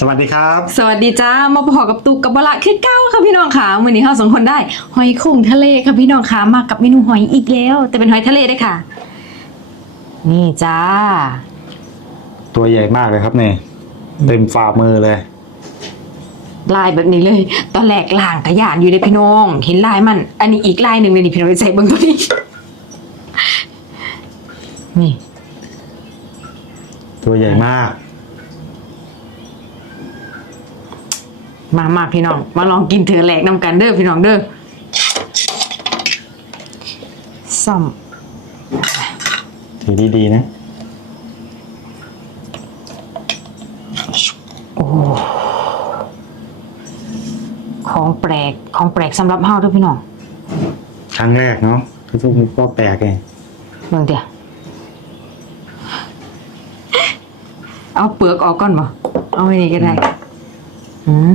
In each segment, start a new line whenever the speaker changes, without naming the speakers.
สวัสดีครับ
สวัสดีจ้ามาพอกับตุกกับบละคือเก้าค่ะพี่น้องค่ะมื้อนี้เราสองคนได้ หอยโข่งทะเลค่ะพี่น้องค่ะมากับเมนูหอยอีกแล้ว แต่เป็นหอยทะเลด้วยค่ะ นี่จ้า
ตัวใหญ่มากเลยครับเนี่ยเต็มฝ่ามือเลย
ลายแบบนี้เลย ตอนแรกล่างกระยานอยู่ในพี่น้อง เห็นลายมัน อันนี้อีกลายหนึ่งเลยนี่พี่น้องไปใส่เบิ้งตัวนี้ นี่
ตัวใหญ่มาก
มามาพี่น้อง มาลองกินเถือแหลกนำกันเด้อพี่น้องเด้อซ่อม
ถือดีๆนะ
ของแปลกของแปลกสำหรับเฮาเด้วยพี่น้อง
ครั้งแรกเนาะทุกๆก็แปลกเอง
เบิ่งเดี๋ยวเอาเปลือกออกก่อนบ่เอาไว้นี่ก็ได้ อืม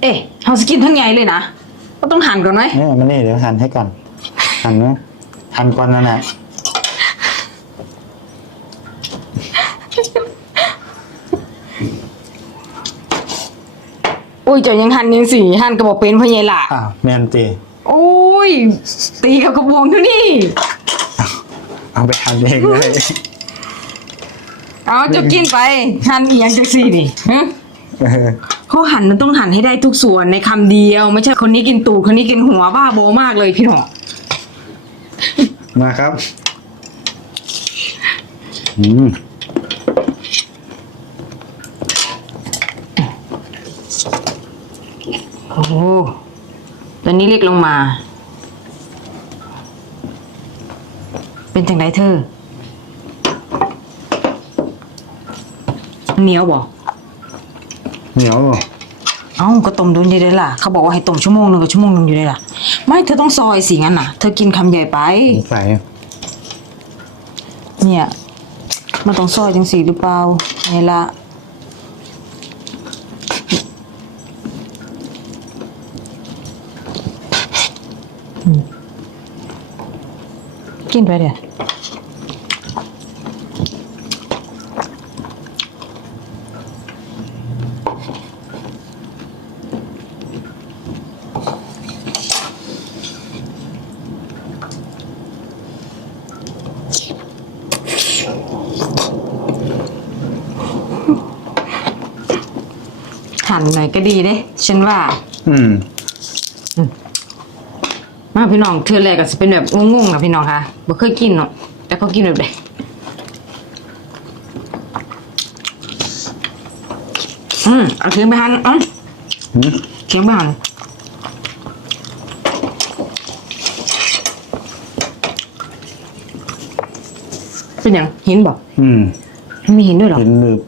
เอ๊ะเฮาสกินทั้งใหญ่เลยนะก็ต้องหั่นก่อนไหม
เนี่ยมันนี่เดี๋ยวหั่นให้ก่อน หั่นนะหั่นก่อนนั่นแหละ
อุ้ยเจ้ายังหั่นยังสิหั่นก็บ่เป็นพ่อใหญ่ล่ะ
อ้าวแมนตี
โอ้ย ตีกับกระบวงเท่านี้
เอาไปหั่นเองเลย
เอาเจะกินไปหั่นอีหยังจักซี่นี่ฮะ
เออ
เขาหั่นมันต้องหั่นให้ได้ทุกส่วนในคำเดียว ไม่ใช่คนนี้กินตูดคนนี้กินหัวบ้าโบมากเลยพี่หนอ
มาครับ อืม
โอ้โหตอนนี้เล็กลงมา เป็นจังไดเธอเหนียวบ่
เหนียว
เอ้าก็ต้มโดนอยู่ได้ล่ะ เขาบอกว่าให้ต้มชั่วโมงหนึงกับชั่วโมงหนึงอยู่ได้ล่ะ ไม่เธอต้องซอยสิงั้นน่ะ เธอกินคำใหญ่ไป
ใส่
เนี่ย มันต้องซอยจังสีหรือเปล่าเนี่ยละอืมกินไปเดี๋ยว หั่นหน่อยก็ดีเด้ฉันว่า
อืม
มาพี่น้องเธอแรกก็จะเป็นแบบงงๆนะพี่น้องค่ะบ่เคยกินเนาะแต่เขากินแบบใดอืมเอาเคียงไปหั่นอะ
อืม
เคียงไปหั่นเป็นหยังหินบอก
อืม
มีหินด้วยเหรอ
เห็นหนึบ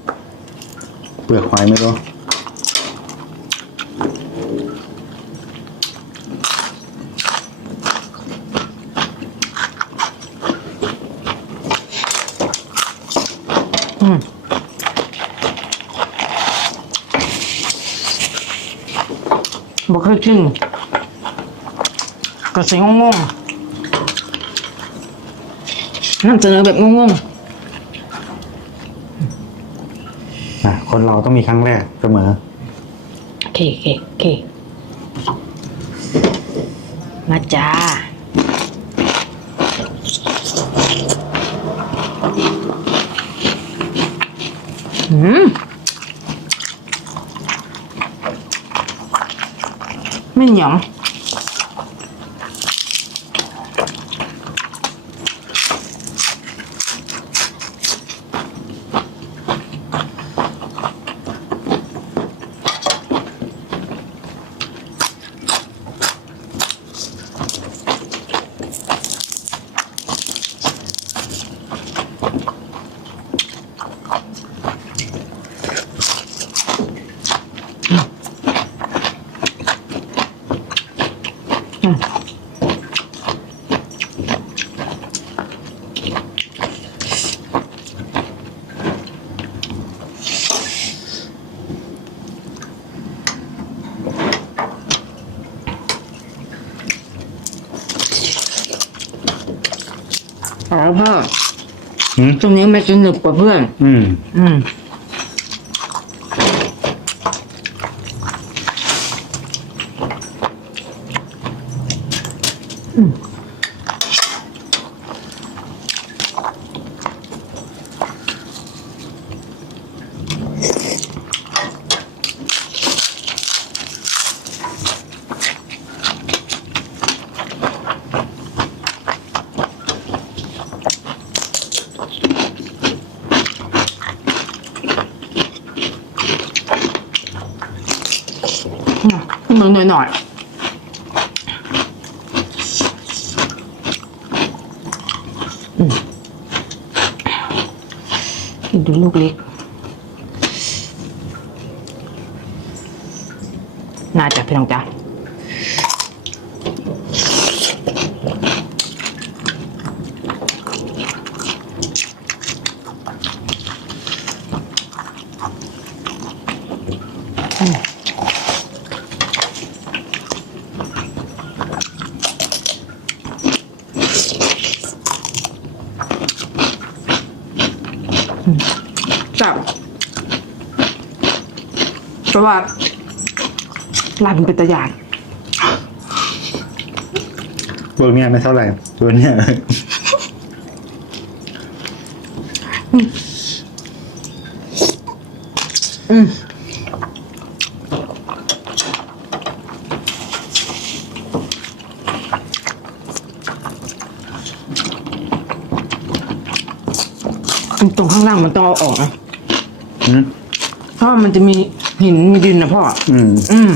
เปลือกหอยไม่รู้
อืมบ่เคยกินก็สิงงๆนำเสนอแบบงง
อะคนเราต้องมีครั้งแรกเสมอ
ๆโอเคโอเคโอเคมาจ้า อืมไม่เหนียว อ๋อพ่อ
อืม
ตรงนี้มันจะหนึบกว่าเพื่อน
อืม
อืม น่อยหน่อยกินดูลูกเล็ก น่าจะพี่น้องจ้าจับเพราะ ว่าลายมันเป็นตะยาน
ตัวเนี้ยไม่เท่าไหร่ตัวเนี้ย
อืมตรงข้างล่างมันต้องเอาออกนะ
อืม
เพราะว่ามันจะมีหินมีดินนะพ่อ
อืม
อืม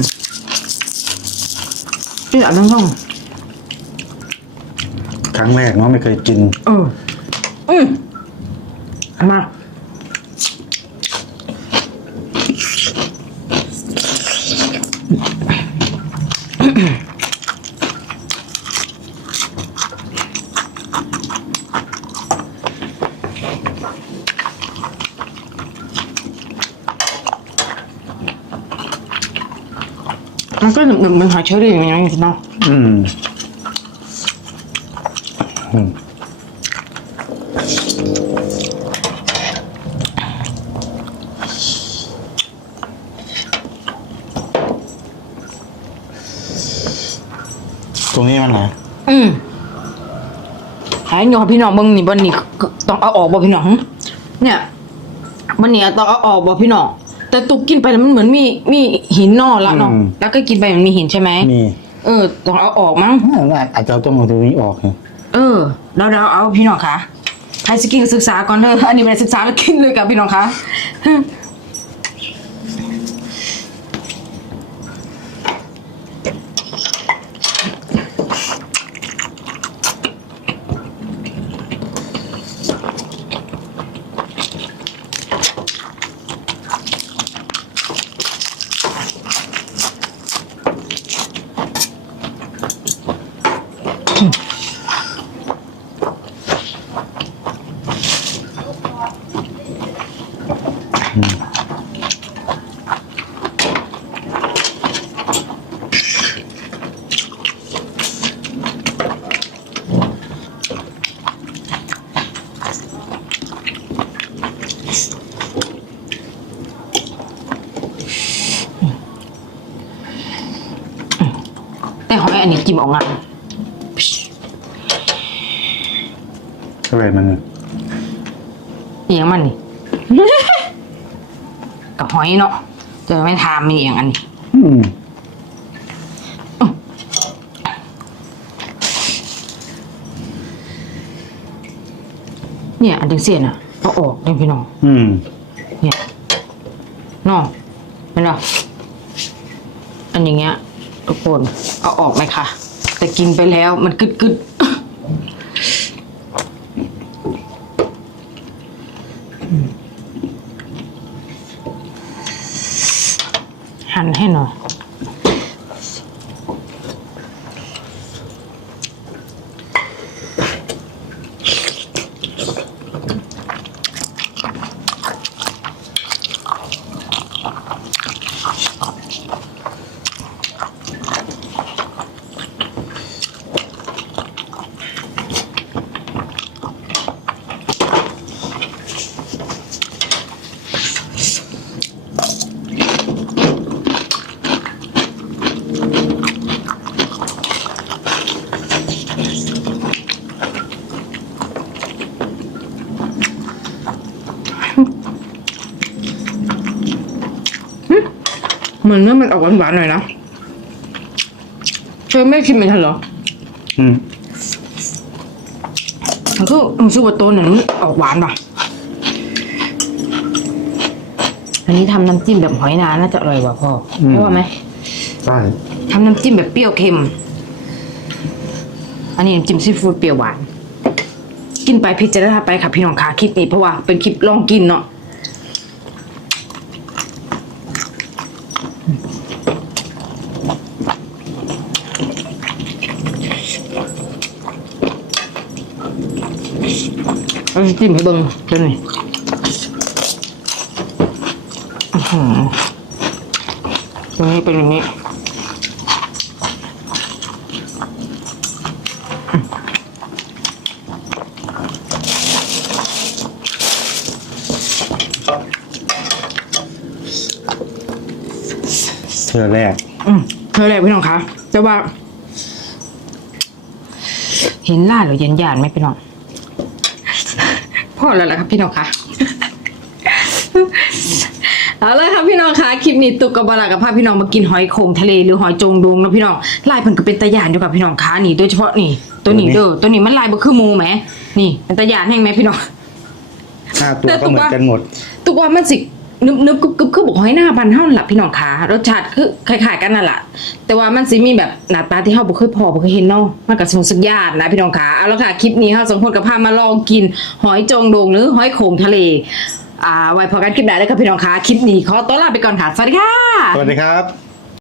ที่อันนั้นต้อง
ครั้งแรกเนาะไม่เคยกิน
เออ อืมเอามา มันก็เหมือนเหมือนหอยเชอรี่อย่างเงี้ยจริงๆเนาะ
อืม อืม ตรงนี้มันไหน
อืมหายหยอพี่น้องเบิ่งนี่บันนี่ก็ต้องเอาออกบ่พี่น้องหึเนี่ยบันนี้ต้องเอาออกบ่พี่น้อง แต่ตุกกินไปแล้วมันเหมือนมีมีหินนอกละเนาะแล้วก็กินไปมันมีหินใช่ไหม
มี
เออต้องเอาออกมั้ง
อ่าอาจจะเอาต้องเอาตรงนี้ออกนะ
เออเราเราเอาพี่น้องคะใครสกินศึกษาก่อนเด้ออันนี้ไม่ได้ศึกษาแล้วกินเลยกับพี่น้องคะแต่ หอยอันนี้กินออกงาน
อะไรมัน
เอียงมันนี่ กับหอยเนาะจะไม่ทามมีอย่างอันนี้
อืม
เนี่ย อันจังเสียน่ะเอาออกเลยพี่น้อง
อืม
เนี่ยนอกเห็นปะอันอย่างเงี้ย ทุกคน เอาออกไหมคะ แต่กินไปแล้วมันกึดกึดหั่นให้หน่อย เหมือนเนื้อมันออกหวานๆหน่อยนะเชยไม่ชิมไม่ทันเหรอ
อืม
มันก็รู้สึกว่าตัวหนึ่งมันออกหวานป่ะ อันนี้ทำน้ำจิ้มแบบหอยนางน่าจะอร่อยกว่าพ่อใช่ว่าไหม
ใช่
ทำน้ำจิ้มแบบเปรี้ยวเค็ม อันนี้น้ำจิ้มซีฟู้ดเปรี้ยวหวาน กินไปพิจารณาไปค่ะพี่น้องคะคลิปนี้เพราะว่าเป็นคลิปลองกินเนาะ เอาน้ำจิ้มให้เบิ่งเดี๋ยวหน่อยอื้อหือตรงนี้เป็นอย่างนี้
เธอแรก
อืมเธอแหละพี่น้องคะแต่ว่า เห็นล่าดหรือยันยานไหมพี่น้อง พ่อแล้วล่ะครับพี่น้องคะเอาเลยครับพี่น้องคะคลิปนี้ตุกกับบาลากับพาพี่น้องมากินหอยโข่งทะเลหรือหอยจงดงนะพี่น้องลายเพิ่นก็เป็นตะยานอยู่กับพี่น้องคะนี่โดยเฉพาะนี่ ตัวนี้เด้อตัวนี้มันลายบ่คือหมูแหมนี่เป็นตะยานแห้งไหมพี่น้อง
ห้าตัว
แต่
ก็เหมือนกันหมด
ตุกว่ามันสิ นึบนึบกึบกึบคือบอกหอยหน้าบันเท่านั่นล่ะพี่น้องขารสชาติคือคล้ายๆกันนั่นแหละแต่ว่ามันสิมีแบบหน้าตาที่เฮาบ่เคยพอบ่เคยเห็นเนาะมันก็สงสุดยอดนะพี่น้องขาเอาละค่ะคลิปนี้เฮาสองคนก็พามาลองกิน หอยจงโดงหรือหอยโขงทะเลอ่าไว้พอกันคลิปหน้าเด้อค่ะพี่น้องขาคลิปนี้ขอตัวลาไปก่อนค่ะสวัสดีค่ะ
สวัสดีครับ